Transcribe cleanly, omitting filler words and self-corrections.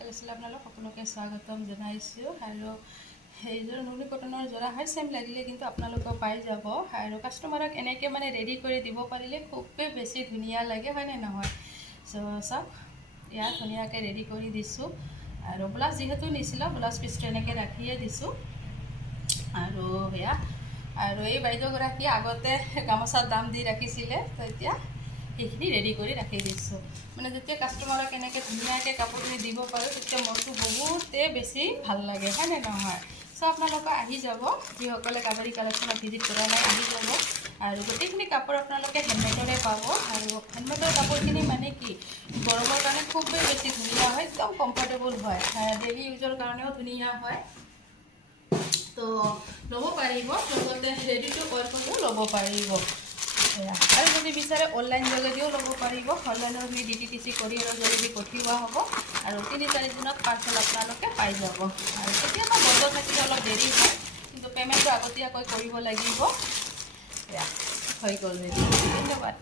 Collection আপোনালোক সকলোকে স্বাগতম জনাইছোঁ। আৰু সেইযোৰ নুনি কটনৰ যোৰা হয়, চেম লাগিলে কিন্তু আপোনালোকক পাই যাব। আৰু কাষ্টমাৰক এনেকৈ মানে ৰেডি কৰি দিব পাৰিলে খুবেই বেছি ধুনীয়া লাগে, হয়নে নহয়? চাওক ইয়াত ধুনীয়াকৈ ৰেডি কৰি দিছোঁ। আৰু ব্লাউজ যিহেতু নিছিলোঁ, ব্লাউজ পিচটো এনেকৈ ৰাখিয়ে দিছোঁ। আৰু সেয়া আৰু এই বাইদেউগৰাকী আগতে গামোচাৰ দাম দি ৰাখিছিলে, তো এতিয়া সেইখিনি ৰেডি কৰি ৰাখি দিছোঁ। মানে যেতিয়া কাষ্টমাৰক এনেকৈ ধুনীয়াকৈ কাপোৰখিনি দিব পাৰোঁ, তেতিয়া মনটো বহুতেই বেছি ভাল লাগে, হয়নে নহয়? চ' আপোনালোকে আহি যাব, যিসকলে কাবাৰী কালেকশ্যনত ভিজিট কৰা নাই আহি যাব। আৰু গোটেইখিনি কাপোৰ আপোনালোকে হেণ্ডমেডৰে পাব। আৰু হেণ্ডমেডৰ কাপোৰখিনি মানে কি, গৰমৰ কাৰণে খুবেই বেছি ধুনীয়া হয়, একদম কমফৰ্টেবল হয়, ডেইলি ইউজৰ কাৰণেও ধুনীয়া হয়। তো ল'ব পাৰিব, লগতে ৰেডি টু ৱেৰ কৰিও ল'ব পাৰিব। আৰু যদি বিচাৰে অনলাইন যোগেদিও ল'ব পাৰিব। অনলাইনৰ DTDC কৰিয়াৰৰ যোগেদি পঠিওৱা হ'ব। আৰু 3-4 দিনত পাৰ্চেল আপোনালোকে পাই যাব। আৰু কেতিয়াবা বন্ধ থাকিলে অলপ দেৰি হয়, কিন্তু পে'মেণ্টটো আগতীয়াকৈ কৰিব লাগিব। হৈ গ'ল ৰেডি। ধন্যবাদ।